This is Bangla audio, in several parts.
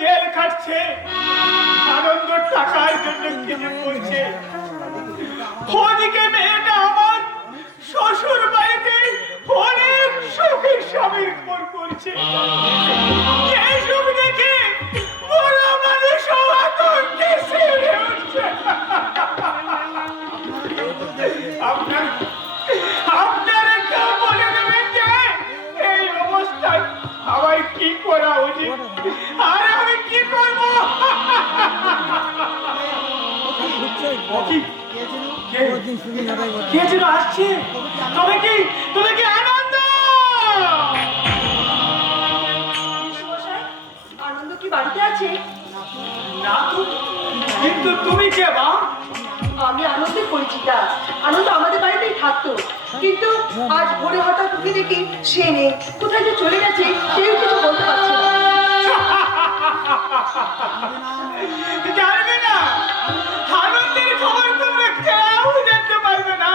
জেল খাটছে, আনন্দ টাকার জন্য কিছু করছে। ওদিকে মেয়েটা আমার শ্বশুর বাড়িতে অনেক সুখের স্বামীর পর করছে। এই সুখ দেখে বড় মানুষ আতঙ্কে ছেড়ে উঠছে। আপনারা কেউ বলে দেবেন যে এই অবস্থায় আমার কি করা উচিত, আর আমি কি করবো? কে যেন আসছে? তবে কি আনন্দ? আনন্দ কি বাড়িতে আছে? না তো, কিন্তু তুমি কে মা? আমি আনন্দের পরিচিতা। আনন্দ আমাদের বাড়িতেই থাকতো, কিন্তু আজ ভোরে হঠাৎ উঠে দেখি সে নেই। কোথায় যে চলে গেছে কেউ কিছু বলতে পারছে না। জানবে না, আনন্দের খবর তোমরা কেউ জানতে পারবে না,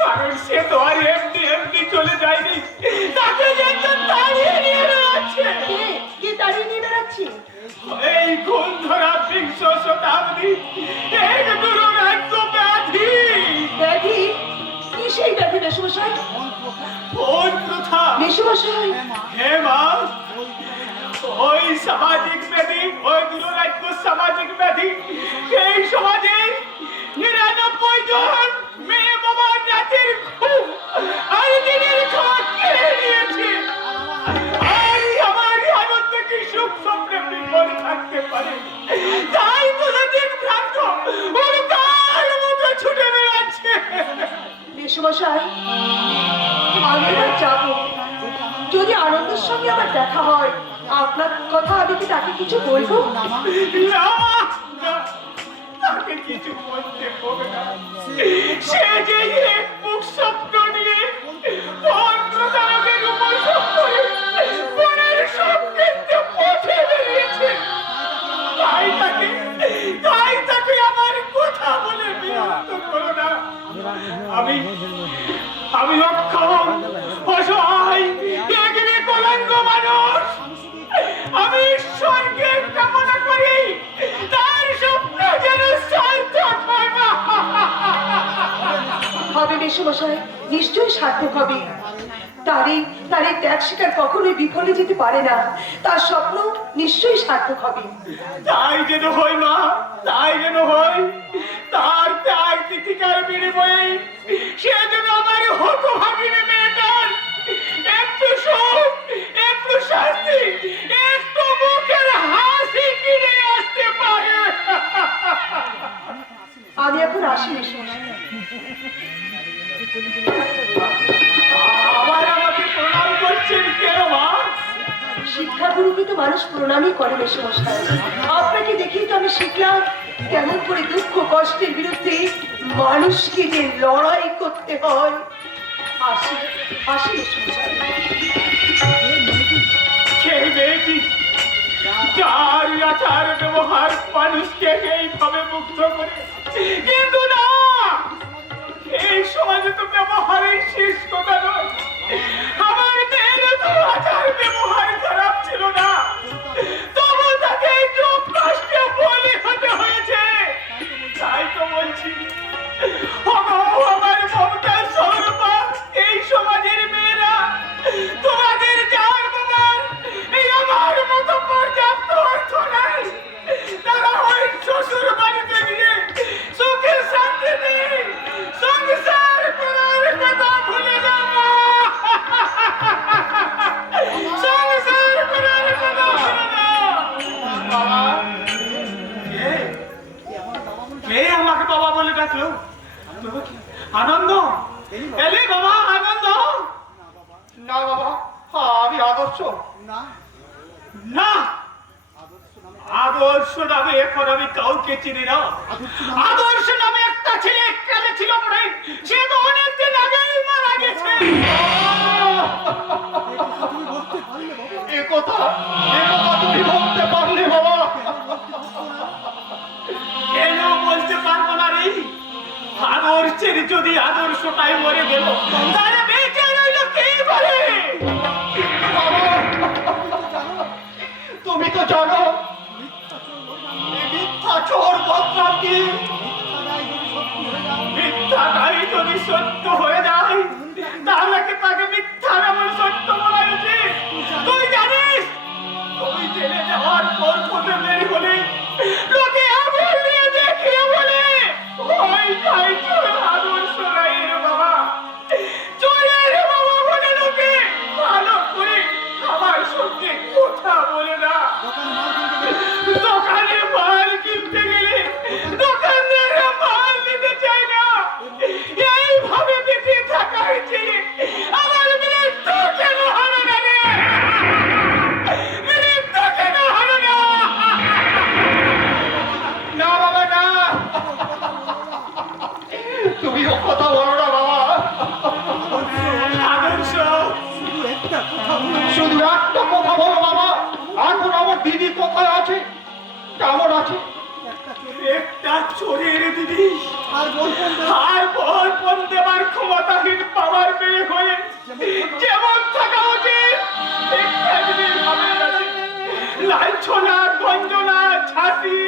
কারণ সে তো আর এমনি চলে যায়নি। তাকে যেতে তাড়িয়ে নিয়ে বেড়াচ্ছে। কে তাড়িয়ে নিয়ে বেড়াচ্ছে? এই খুন ধরা বিংশ শতাব্দী এক দুরাজ্য ব্যাধি। ব্যাধি? কি সেই ব্যাধি মেসোমশাই? কোন প্রথা? মেসোমশাই, হে মা, ওই সামাজিক ব্যাধি, ওই দুরাজ্য সামাজিক ব্যাধি এই সমাজে ৯৯ জন মেয়ে বাবা জাতির খুব আর দিনের খাওয়া কেড়ে নিয়েছে। আমার আনন্দ কি সুখ স্বপ্নে বিপদ থাকতে পারে? তাই তো দিন ভ্রান্ত ওর তার মতো ছুটে বেড়াচ্ছে। মেসোমশাই, আমি এবার যাবো। যদি আনন্দের সঙ্গে আমার দেখা হয়, আপনার কথা আমি কি তাকে কিছু বলবো? না, তাকে কিছু বলতে হবে না। সে যে এক মুখ স্বপ্ন নিয়ে অন্যতারকের উপর করে মনের সব ক্ষেত্রে পথে বেরিয়েছে। তাই তাকে আমার কথা বলে বিরক্ত করো না। আমি অক্ষম, অসহায়, এক বিকলাঙ্গ মানুষ। আমি ঈশ্বরকে কামনা করি তার স্বপ্ন যেন সার্থক হয়। হবে মেসোমশাই, নিশ্চয়ই সার্থক হবে। তার এই ত্যাগ শিকার কখনোই বিফলে যেতে পারে না। তার স্বপ্ন নিশ্চয়ই সার্থক হবে। তাই যেন হয় মা, তাই যেন হয়। তার ত্যাগ তিতিকার বিনিময়ে সে যেন আমার হতভাগিনী মেয়েটার একটু সুখ, একটু শান্তি, একটু মুখের হাসি কিনে আসতে পারে। আমি এখন আসি মেসোমশাই। আবার আমাকে প্রণাম করছেন কেন মা? শিক্ষাগুরুকে তো মানুষ প্রণামই করে মেসোমশাই। আপনাকে দেখেই তো আমি শিখলাম কেমন করে দুঃখ কষ্টের বিরুদ্ধে মানুষকে যে লড়াই করতে হয়। আসি মেসোমশাই। সেই মেয়েটি যার আচার ব্যবহার মানুষকে এইভাবে মুগ্ধ করে, কিন্তু না, এই সমাজে তো ব্যবহারের শেষ কথা নয়। আমার মেয়ের তো আচার ব্যবহার খারাপ ছিল না, তবু তাকে একটু কষ্টে বলি হতে হয়েছে। তাই তো বলছি, আমার মমতা স্বরূপা এই সমাজের মেয়েরা তোমাদের যার বাবার এই আমার মতো পর্যাপ্ত অর্থ নাই, তারা ওই শ্বশুর বাড়িতে গিয়ে সুখে শান্তিতে সংসার করার কথা ভুলে যাবো। সংসার করার কথা ভুলে যাও। বাবা, কে আমাকে বাবা বলে ডাকলো? আনন্দ এলে বাবা, আনন্দ? না বাবা, আমি আদর্শ না। আদর্শ নামে এখন আমি কাউকে চিনি না। আদর্শ নামে একটা ছেলে এককালে ছিল মনে, সে তো অনেকদিন আগেই মারা গেছে। এ কথা তুমি বলতে পারলে বাবা? কেন বলতে পারবো না রে? আদর্শের যদি আদর্শটাই মরে গেল, তাহলে বেঁচে রইল কে বলে? তুমি তো জানো এই মিথ্যা চোর বদনামটি মিথ্যাটাই যদি সত্য হয়ে যায় তাহলে কি তাকে মিথ্যা এমন সত্য বলা উচিত? তুই জানিস তুই জেলে যাওয়ার পর পথে বের হলে লোকে আবির নিয়ে দেখিয়ে বলে ওই তাই চোর আদর্শ রায়ের বাবা, চোরের বাবা বলে লোকে ভালো করে আমার সঙ্গে কথা বলে না। দোকানে মাল কিনতে গেলে দোকানদাররা মাল নিতে চায় না। এইভাবে বেঁচে থাকা হয়েছে, আমার মৃত্যু কেন হলো না রে? মৃত্যু কেন হলো না? না বাবা না, তুমিও কথা বলো না বাবা। আদর্শ শুধু একটা কথা বলো বাবা, এখন আমার দিদি কোথায় আছে, কেমন আছে? একটা চোরের দিদি আর বরপণ দেবার ক্ষমতাহীন পাওয়ার পেয়ে হয়ে যেমন থাকা উচিত তেমনি আছে। লাঞ্ছনা, গঞ্জনা, ঝাঁসি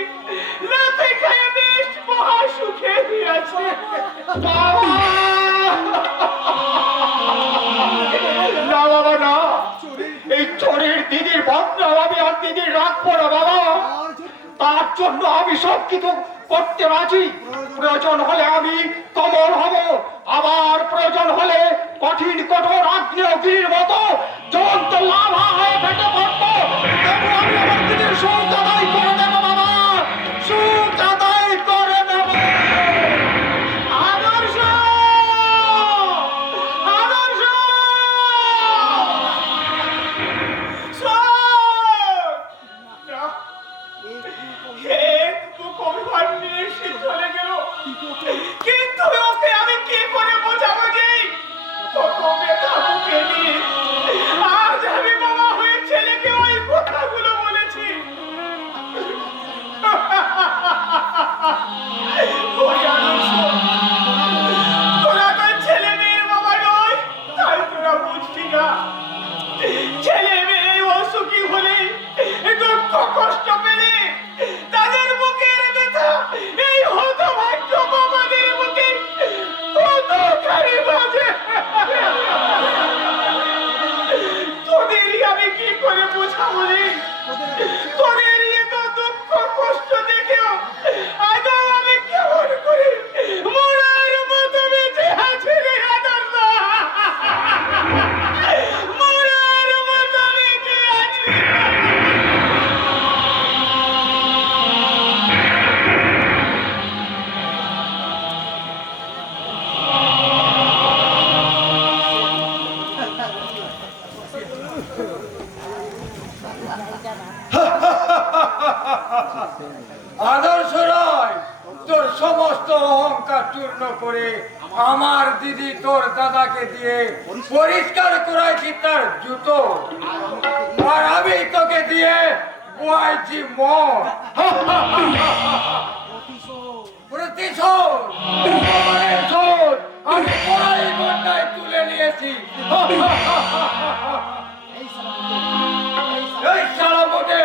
লাথি খেয়ে বেশ মহা সুখে আছে। না বাবা না, এই চোরের দিদির বদনাম আমি আর দিদির রাখবো না বাবা। তার জন্য আমি সব কিছু করতে রাজি। প্রয়োজন হলে আমি কমল হব, আবার প্রয়োজন হলে কঠিন কঠোর আগ্নেয়গিরির মতো জ্বলন্ত লাভা হয়ে ফেটে পড়বো। তবু আমি আমার দিদির সুখ আদায় করে দেবো বাবা, সুখ আদায় করে দেবো। আদর্শ আদর্শ অভিমান নিয়ে সে চলে গেল, কিন্তু ওকে আমি কি করে বোঝাবো যে কত ব্যথা বুকে নিয়ে আজ আমি বাবা হয়ে ছেলেকে ওই কথাগুলো বলেছি। ওই আদর্শ, তোরা তো ছেলে মেয়ের বাবা নয়, তাই তোরা বুঝবি না। ছেলে মেয়ে অসুখী হলে দুঃখ কষ্ট পেলে তাদের বুকের ব্যথা এই হতভাগ্য বাবাদের বুকে কতখানি বাজে। তোদেরই আমি কি করে বোঝাবো রে? তোদের এত দুঃখ কষ্ট দেখেও আদৌ আমি কেমন করে মরার মতো বেঁচে আছি রে আদর্শ, মরার মতো বেঁচে আছি। আদর্শ রায়, তোর সমস্ত অহংকার চূর্ণ করে আমার দিদি তোর দাদাকে দিয়ে পরিষ্কার করাইছি তার জুতো, আর আমি তোকে দিয়ে বয়াইছি মন। প্রতিশোধ অপমানের শোধ আমি পড়াই গন্ডায় তুলে নিয়েছি। এই শালা মোটে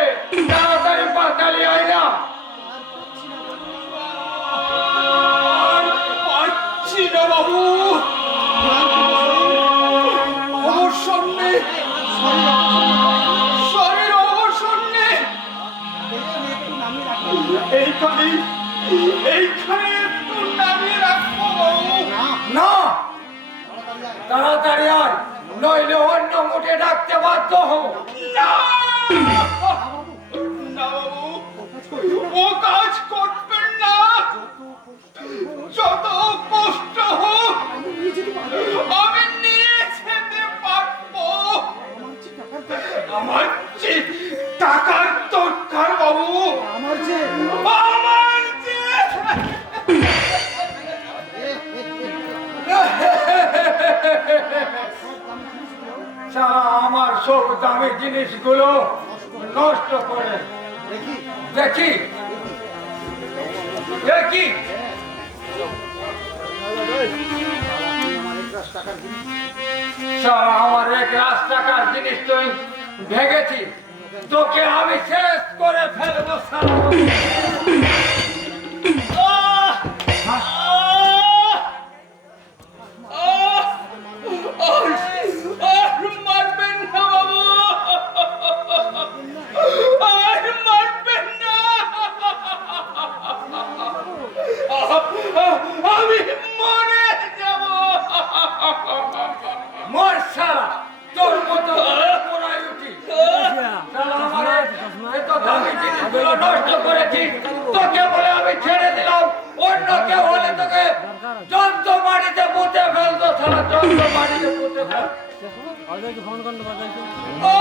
তাড়াতাড়ি পাতালি আয় না। পাচ্ছি না বাবু, অবসর নেই, শরীর অবসর নেই। এইখানে একটু নামিয়ে রাখবো বাবু। না, তাড়াতাড়ি আয়, নইলে অন্য মুঠে ডাকতে বাধ্য হও। না বাবু, ও কাজ করবেন না। যত কষ্ট হোক আমি নিয়ে যেতে পারবো। আমার যে টাকার দরকার বাবু, আমার যে সারা আমার সব দামি জিনিসগুলো নষ্ট করে। দেখি দেখি সারা আমার 1 লাখ টাকার জিনিস তুই ভেঙেছি, তোকে আমি শেষ করে ফেলবো শালা। মারবেন না বাবু, আর মারবেন না, আমি মরে যাব। মর শালা, তোর মতো পোড়াই উঠি। শালা আমারে এত দামি জিনিসগুলো নষ্ট করেছিস, তোকে বলে আমি ছেড়ে দিলাম। অন্য কেউ হলে তোকে যন্ত্র মাটিতে পুঁতে ফেলতো শালা, যন্ত্র মাটিতে পুঁতে ফেল। ও